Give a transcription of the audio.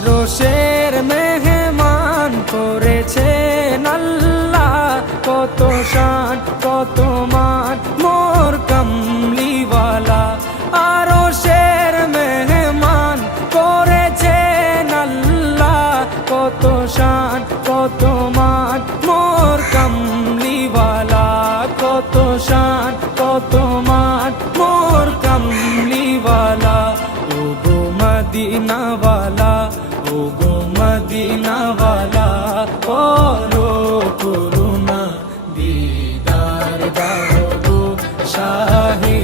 আরশের মেহমান করেছেন আল্লাহ, কত শান কত মান মোর কামলিওয়ালা। আরশের মেহমান করেছেন আল্লাহ, কত শান কত মান মোর কামলিওয়ালা, কত শান কত মান মোর কামলিওয়ালা। ও গো মদিনাওয়ালা, ও গো মদিনাওয়ালা, করো করুণা দিদার দাও গো শাহে